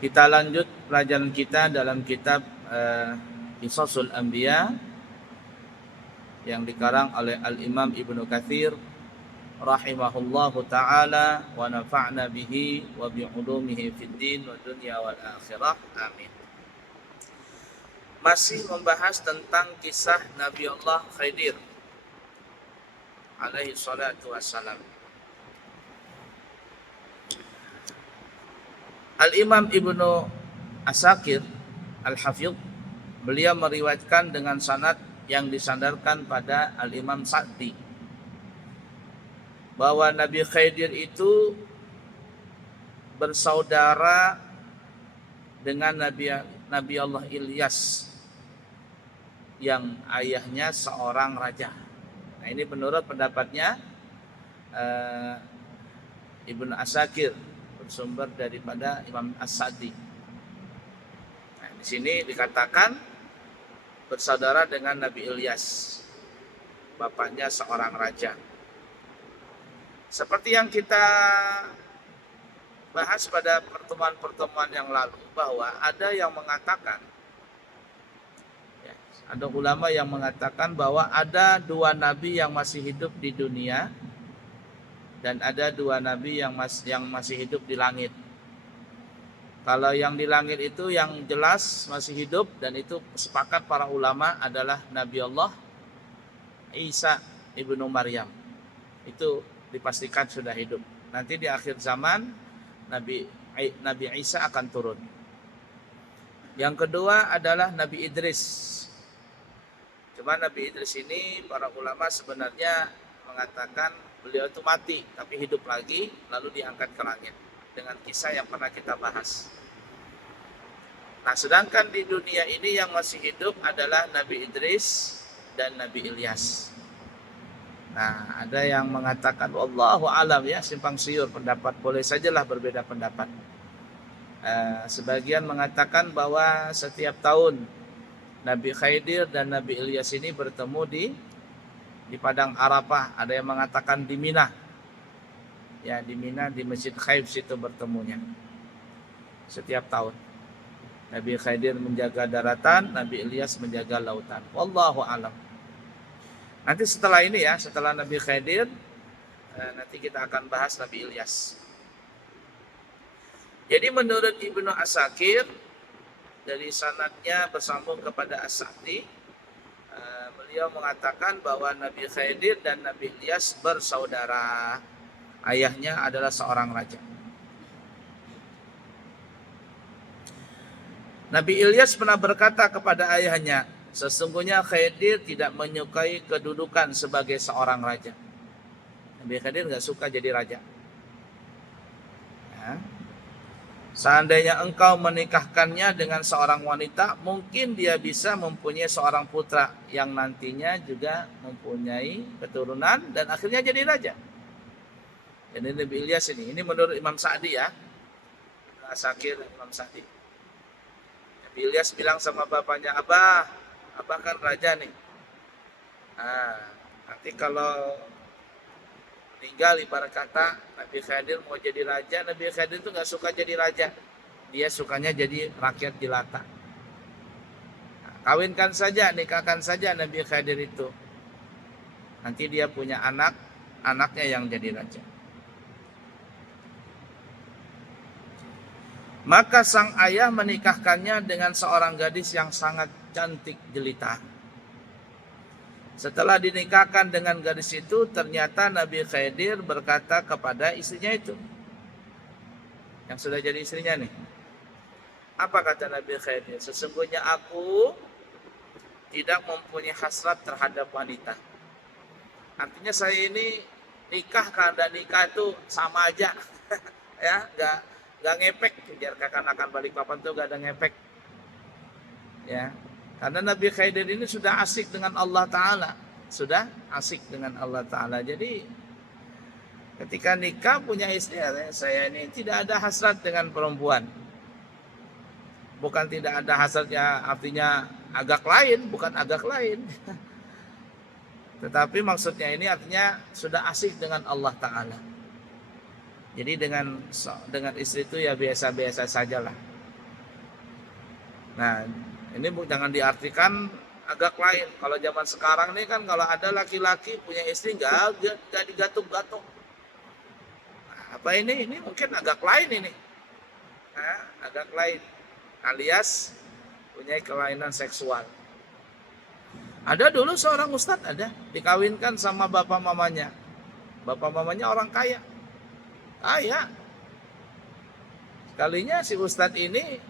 Kita lanjut pelajaran kita dalam kitab Qisasul Anbiya yang dikarang oleh Al-Imam Ibnu Katsir rahimahullahu taala wa nafa'na bihi wa bi ulumihi fid din wa dunya wal akhirah. Amin. Masih membahas tentang kisah Nabi Allah Khidir alaihi salatu wassalam. Al-Imam Ibnu Asakir Al-Hafidh, beliau meriwayatkan dengan sanad yang disandarkan pada Al-Imam Sa'di bahwa Nabi Khidir itu bersaudara dengan Nabi Allah Ilyas yang ayahnya seorang raja. Nah, ini menurut pendapatnya Ibnu Asakir, bersumber daripada Imam As-Sa'di. Nah, di sini dikatakan bersaudara dengan Nabi Ilyas, bapaknya seorang raja. Seperti yang kita bahas pada pertemuan-pertemuan yang lalu, bahwa ada yang mengatakan, ada ulama yang mengatakan bahwa ada dua nabi yang masih hidup di dunia dan ada dua nabi yang masih hidup di langit. Kalau yang di langit itu yang jelas masih hidup, dan itu sepakat para ulama adalah Nabi Allah Isa ibnu Maryam. Itu dipastikan sudah hidup. Nanti di akhir zaman Nabi Isa akan turun. Yang kedua adalah Nabi Idris. Cuma Nabi Idris ini para ulama sebenarnya mengatakan beliau itu mati tapi hidup lagi lalu diangkat ke langit, dengan kisah yang pernah kita bahas. Nah, sedangkan di dunia ini yang masih hidup adalah Nabi Idris dan Nabi Ilyas. Nah, ada yang mengatakan wallahu alam, ya, simpang siur pendapat, boleh sajalah berbeda pendapat. Sebagian mengatakan bahwa setiap tahun Nabi Khidir dan Nabi Ilyas ini bertemu di padang Arafah. Ada yang mengatakan di Mina. Ya, di Mina, di Masjid Khaif situ bertemunya. Setiap tahun. Nabi Khidir menjaga daratan, Nabi Ilyas menjaga lautan. Wallahu alam. Nanti setelah ini, ya, setelah Nabi Khidir, nanti kita akan bahas Nabi Ilyas. Jadi menurut Ibnu Asakir, dari sanadnya bersambung kepada As-Sa'di, beliau mengatakan bahwa Nabi Khidir dan Nabi Ilyas bersaudara. Ayahnya adalah seorang raja. Nabi Ilyas pernah berkata kepada ayahnya, sesungguhnya Khidir tidak menyukai kedudukan sebagai seorang raja. Nabi Khidir gak suka jadi raja. Ya. Seandainya engkau menikahkannya dengan seorang wanita, mungkin dia bisa mempunyai seorang putra yang nantinya juga mempunyai keturunan dan akhirnya jadi raja. Jadi Nabi Ilyas ini menurut Imam Sa'di, ya, Asakir Imam Sa'di. Nabi Ilyas bilang sama bapaknya, Abah kan raja nih. Nanti kalau meninggal, ibarat kata Nabi Khidir mau jadi raja, Nabi Khidir itu gak suka jadi raja, dia sukanya jadi rakyat jelata. Kawinkan saja, nikahkan saja Nabi Khidir itu, nanti dia punya anaknya yang jadi raja. Maka sang ayah menikahkannya dengan seorang gadis yang sangat cantik jelita. Setelah dinikahkan dengan gadis itu, ternyata Nabi Khidir berkata kepada istrinya itu, yang sudah jadi istrinya nih. Apa kata Nabi Khidir? Sesungguhnya aku tidak mempunyai hasrat terhadap wanita. Artinya saya ini nikah, keadaan nikah itu sama aja. Ya, enggak ngepek, biar kakak-kakak Balikpapan tuh enggak ada ngepek. Ya. Karena Nabi Khidir ini sudah asik dengan Allah Ta'ala. Sudah asik dengan Allah Ta'ala. Jadi ketika nikah punya istri, saya ini tidak ada hasrat dengan perempuan. Bukan tidak ada hasratnya artinya agak lain, bukan agak lain. Tetapi maksudnya ini artinya sudah asik dengan Allah Ta'ala. Jadi dengan istri itu ya biasa-biasa sajalah. Nah, ini jangan diartikan agak lain. Kalau zaman sekarang nih kan kalau ada laki-laki punya istri nggak digatuk-gatuk. Nah, apa ini? Ini mungkin agak lain ini. Nah, agak lain. Alias punya kelainan seksual. Ada dulu seorang ustadz ada dikawinkan sama bapak mamanya. Bapak mamanya orang kaya. Kaya. Sekalinya si ustadz ini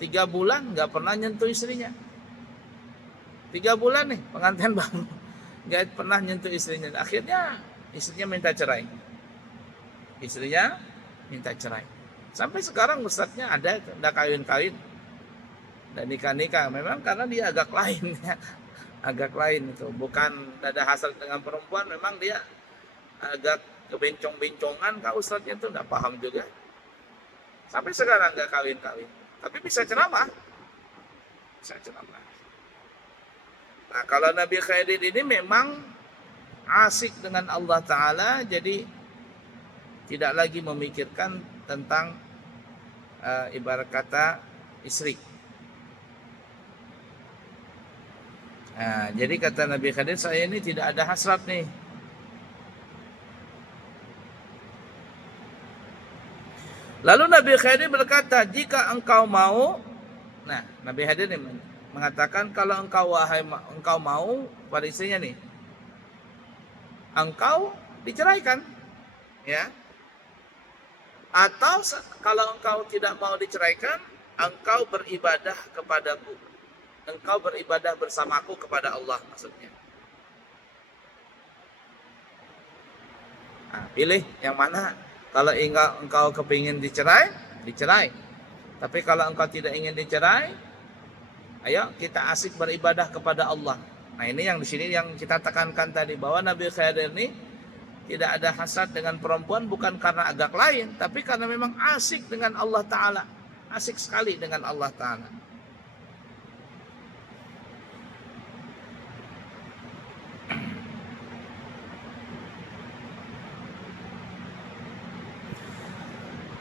3 bulan nggak pernah nyentuh istrinya. 3 bulan nih pengantin baru nggak pernah nyentuh istrinya. Akhirnya istrinya minta cerai. Istrinya minta cerai. Sampai sekarang ustadznya ada, udah kawin-kawin dan nikah-nikah. Memang karena dia agak lain ya. Agak lain itu. Bukan ada hasrat dengan perempuan, memang dia agak kebencong-bencongan. Kak ustadznya tuh nggak paham juga. Sampai sekarang nggak kawin-kawin. Tapi bisa ceramah. Bisa ceramah. Nah, kalau Nabi Khidir ini memang asik dengan Allah Ta'ala, jadi tidak lagi memikirkan tentang ibarat kata istri. Nah, jadi kata Nabi Khidir, saya ini tidak ada hasrat nih. Lalu Nabi Khidir berkata, jika engkau mau, nah Nabi Khidir ini mengatakan kalau engkau mau pada istrinya nih, engkau diceraikan, ya. Atau kalau engkau tidak mau diceraikan, engkau beribadah kepadaku, engkau beribadah bersamaku kepada Allah maksudnya. Nah, pilih yang mana. Kalau engkau kepingin dicerai, dicerai. Tapi kalau engkau tidak ingin dicerai, ayo kita asik beribadah kepada Allah. Nah, ini yang di sini yang kita tekankan tadi, bahwa Nabi Khidir ini tidak ada hasad dengan perempuan bukan karena agak lain, tapi karena memang asik dengan Allah Ta'ala. Asik sekali dengan Allah Ta'ala.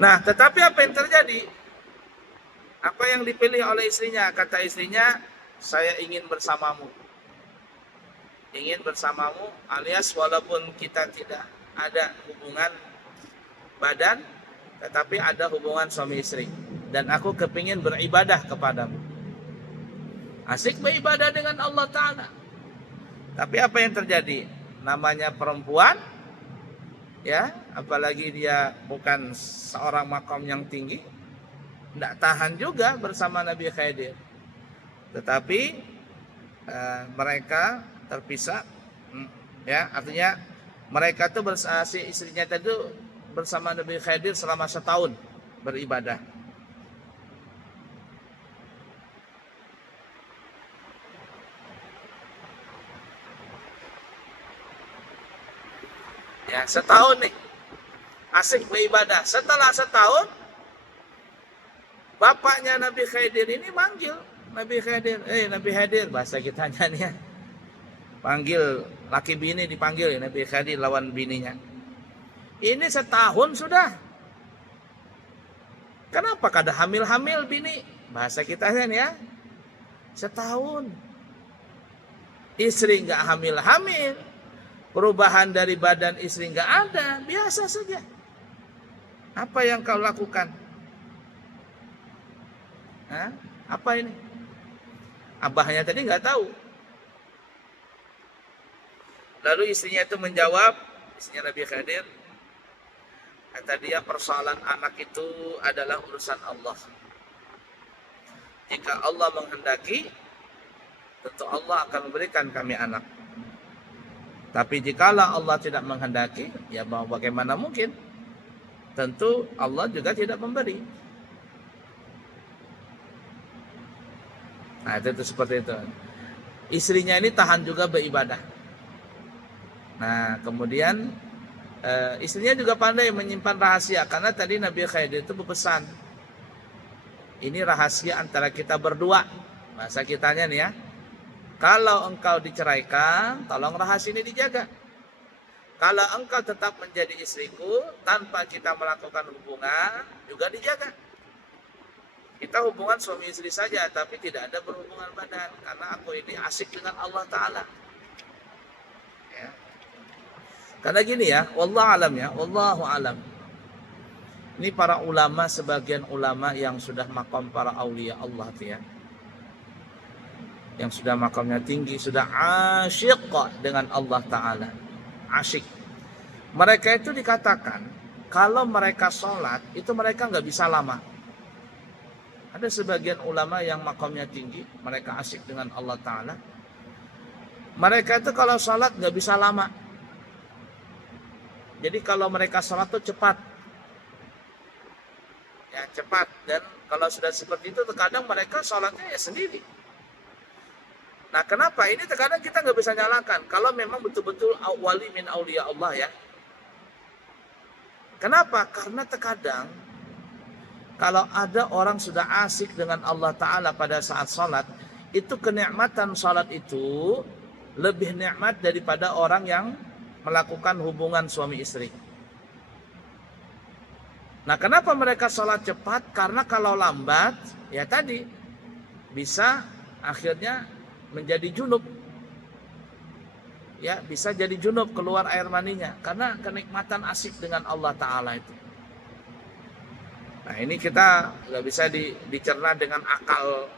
Nah, tetapi apa yang terjadi? Apa yang dipilih oleh istrinya? Kata istrinya, saya ingin bersamamu. Ingin bersamamu alias walaupun kita tidak ada hubungan badan, tetapi ada hubungan suami istri. Dan aku kepingin beribadah kepadamu. Asik beribadah dengan Allah Ta'ala. Tapi apa yang terjadi? Namanya perempuan, ya, apalagi dia bukan seorang makom yang tinggi, tidak tahan juga bersama Nabi Khidir. Tetapi mereka terpisah, ya, artinya mereka tuh si istrinya itu bersama Nabi Khidir selama setahun beribadah. Ya, setahun nih asik beribadah. Setelah setahun, bapaknya Nabi Khidir ini manggil Nabi Khidir, Nabi Khidir, bahasa kitanya nih ya. Panggil laki bini, dipanggil ya Nabi Khidir lawan bininya. Ini setahun sudah. Kenapa kada hamil-hamil bini? Bahasa kitanya nih ya. Setahun. Istri nggak hamil-hamil. Perubahan dari badan istri nggak ada, biasa saja. Apa yang kau lakukan? Hah? Apa ini? Abahnya tadi nggak tahu. Lalu istrinya itu menjawab, istrinya Nabi Khidir, kata dia, persoalan anak itu adalah urusan Allah. Jika Allah menghendaki, tentu Allah akan memberikan kami anak. Tapi jikalau Allah tidak menghendaki, ya mau bagaimana mungkin? Tentu Allah juga tidak memberi. Nah, itu seperti itu. Istrinya ini tahan juga beribadah. Nah, kemudian istrinya juga pandai menyimpan rahasia, karena tadi Nabi Khidir itu berpesan, ini rahasia antara kita berdua. Bahasa kitanya nih ya, kalau engkau diceraikan, tolong rahasia ini dijaga. Kalau engkau tetap menjadi istriku tanpa kita melakukan hubungan, juga dijaga. Itu kita hubungan suami istri saja, tapi tidak ada berhubungan badan, karena aku ini asik dengan Allah Ta'ala. Ya. Karena gini ya, wallahu alam. Ini para ulama, sebagian ulama yang sudah makam para aulia Allah tuh ya, yang sudah makamnya tinggi, sudah asyik dengan Allah Ta'ala, asyik. Mereka itu dikatakan kalau mereka sholat itu mereka nggak bisa lama. Ada sebagian ulama yang makamnya tinggi, mereka asyik dengan Allah Ta'ala, mereka itu kalau sholat nggak bisa lama. Jadi kalau mereka sholat itu cepat, ya cepat. Dan kalau sudah seperti itu terkadang mereka sholatnya ya sendiri. Nah kenapa? Ini terkadang kita nggak bisa nyalakan kalau memang betul-betul wali min aulia Allah ya. Kenapa? Karena terkadang kalau ada orang sudah asik dengan Allah Ta'ala pada saat sholat, itu kenikmatan sholat itu lebih nikmat daripada orang yang melakukan hubungan suami istri. Nah kenapa mereka sholat cepat? Karena kalau lambat, ya tadi bisa akhirnya menjadi junub. Ya, bisa jadi junub, keluar air maninya karena kenikmatan asik dengan Allah Ta'ala itu. Nah ini kita nggak bisa dicerna dengan akal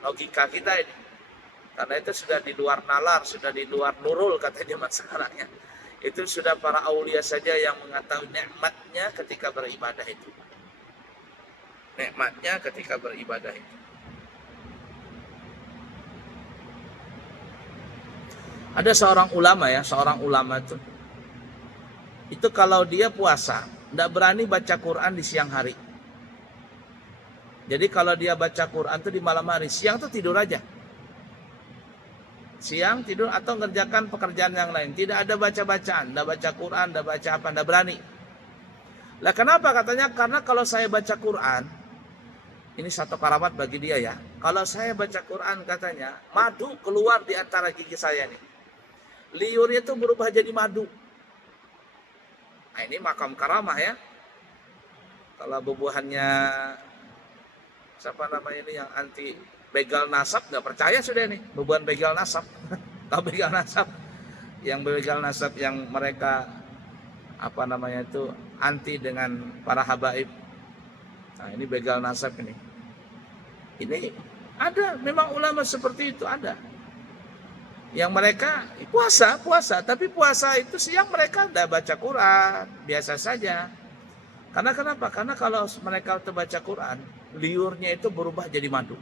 logika kita ini, karena itu sudah di luar nalar, sudah di luar nurul kata zaman sekarang ya. Itu sudah para aulia saja yang mengetahui nikmatnya ketika beribadah itu. Nikmatnya ketika beribadah itu. Ada seorang ulama itu kalau dia puasa tidak berani baca Quran di siang hari. Jadi kalau dia baca Quran itu di malam hari, siang tuh tidur aja. Siang tidur atau ngerjakan pekerjaan yang lain, tidak ada baca-bacaan, tidak baca Quran, tidak baca apa, tidak berani. Lah kenapa? Katanya karena kalau saya baca Quran, ini satu karamat bagi dia ya. Kalau saya baca Quran katanya, madu keluar di antara gigi saya nih. Liurnya itu berubah jadi madu. Nah ini makam karamah ya. Kalau bubuhannya siapa namanya ini yang anti begal nasab nggak percaya sudah nih bubuhan begal nasab. Tahu begal nasab? Yang begal nasab yang mereka apa namanya itu anti dengan para habaib. Nah ini begal nasab ini. Ini ada memang ulama seperti itu ada. Yang mereka puasa, tapi puasa itu siang mereka udah baca Quran, biasa saja. Karena kenapa? Karena kalau mereka baca Quran, liurnya itu berubah jadi madu.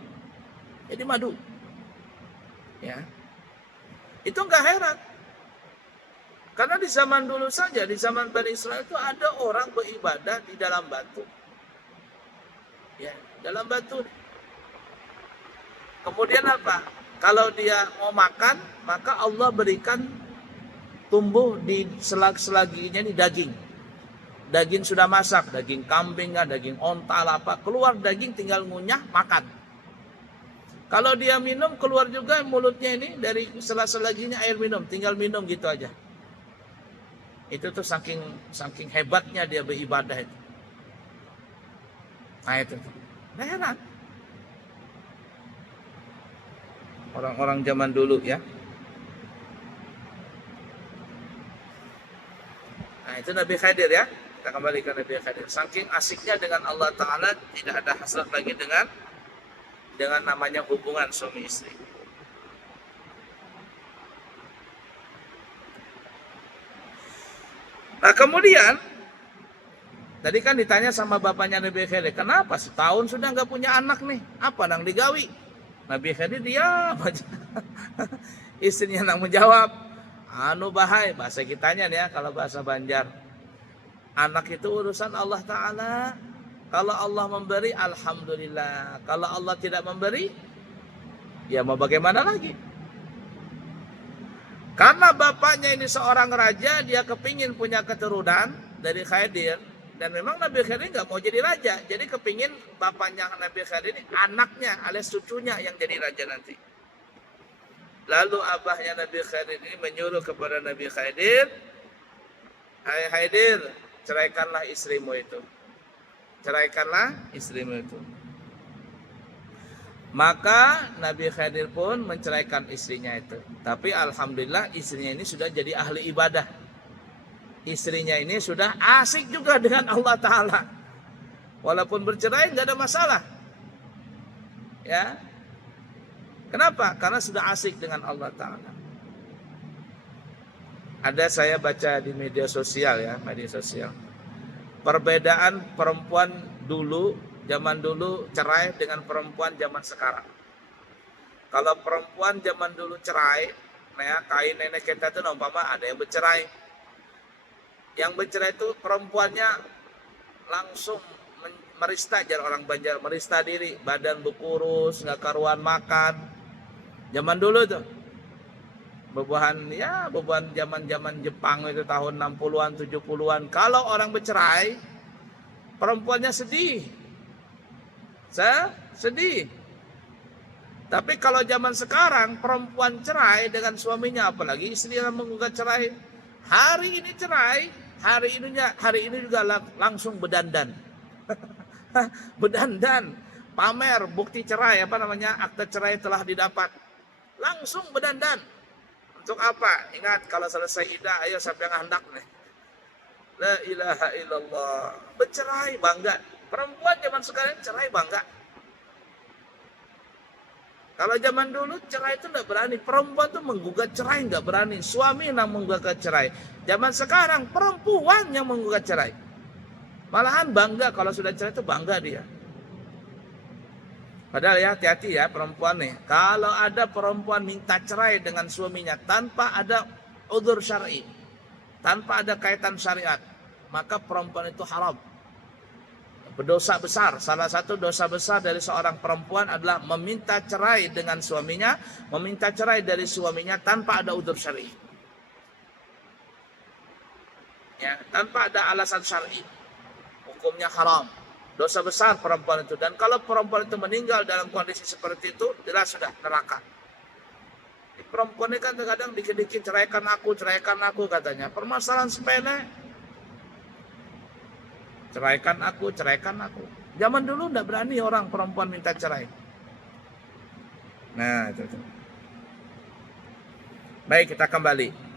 Jadi madu. Ya. Itu enggak heran. Karena di zaman dulu saja, di zaman Bani Israel itu ada orang beribadah di dalam batu. Ya, dalam batu. Kemudian apa? Kalau dia mau makan, maka Allah berikan tumbuh di selag-selaginya ini daging. Daging sudah masak, daging kambing, daging onta, apa. Keluar daging tinggal ngunyah, makan. Kalau dia minum, keluar juga mulutnya ini dari sela-selaginya air minum. Tinggal minum gitu aja. Itu tuh saking hebatnya dia beribadah itu. Nah itu. Nah heran. Orang-orang zaman dulu ya. Nah itu Nabi Khidir ya. Kita kembali ke Nabi Khidir. Saking asiknya dengan Allah Ta'ala, tidak ada hasrat lagi dengan namanya hubungan suami istri. Nah kemudian tadi kan ditanya sama bapaknya Nabi Khidir, kenapa setahun sudah nggak punya anak nih? Apa nang digawi? Nabi Khidir diam aja. Istrinya nang menjawab, anu bahai, bahasa kitanya ya kalau bahasa Banjar. Anak itu urusan Allah Ta'ala. Kalau Allah memberi, alhamdulillah. Kalau Allah tidak memberi, ya mau bagaimana lagi? Karena bapaknya ini seorang raja, dia kepingin punya keturunan dari Khidir. Dan memang Nabi Khidir nggak mau jadi raja. Jadi kepingin bapaknya Nabi Khidir ini anaknya alias cucunya yang jadi raja nanti. Lalu abahnya Nabi Khidir ini menyuruh kepada Nabi Khidir, hai Khidir, ceraikanlah istrimu itu. Ceraikanlah istrimu itu. Maka Nabi Khidir pun menceraikan istrinya itu. Tapi alhamdulillah istrinya ini sudah jadi ahli ibadah. Istrinya ini sudah asik juga dengan Allah Ta'ala. Walaupun bercerai nggak ada masalah. Ya. Kenapa? Karena sudah asik dengan Allah Ta'ala. Ada saya baca di media sosial ya, media sosial. Perbedaan perempuan dulu, zaman dulu cerai dengan perempuan zaman sekarang. Kalau perempuan zaman dulu cerai, nah kain nenek kita itu umpama ada yang bercerai. Yang bercerai itu perempuannya langsung merista, jar orang Banjar, merista diri, badan berkurus, nggak karuan makan. Zaman dulu tuh. Beban zaman Jepang itu tahun 60-an 70-an. Kalau orang bercerai, perempuannya sedih. Sedih. Tapi kalau zaman sekarang perempuan cerai dengan suaminya, apalagi istri yang menggugat cerai, hari ini cerai, hari ini juga langsung bedandan. Bedandan, pamer bukti cerai, akte cerai telah didapat. Langsung bedandan. Untuk apa? Ingat, kalau selesai idah, ayo siapa yang hendak nih. La ilaha illallah. Bercerai bangga. Perempuan zaman sekarang cerai bangga. Kalau zaman dulu cerai itu nggak berani. Perempuan tuh menggugat cerai nggak berani. Suami yang menggugat cerai. Zaman sekarang perempuan yang menggugat cerai. Malahan bangga kalau sudah cerai itu bangga dia. Padahal ya hati-hati ya perempuan nih. Kalau ada perempuan minta cerai dengan suaminya tanpa ada udzur syar'i, tanpa ada kaitan syariat, maka perempuan itu haram. Berdosa besar. Salah satu dosa besar dari seorang perempuan adalah meminta cerai dengan suaminya, meminta cerai dari suaminya tanpa ada udzur syar'i. Ya, tanpa ada alasan syar'i. Hukumnya haram. Dosa besar perempuan itu. Dan kalau perempuan itu meninggal dalam kondisi seperti itu, jelas sudah neraka. Perempuan ini kan kadang dikit-dikit ceraikan aku katanya. Permasalahan sepele. Ceraikan aku. Zaman dulu tidak berani orang perempuan minta cerai. Nah, itu. Baik, kita kembali.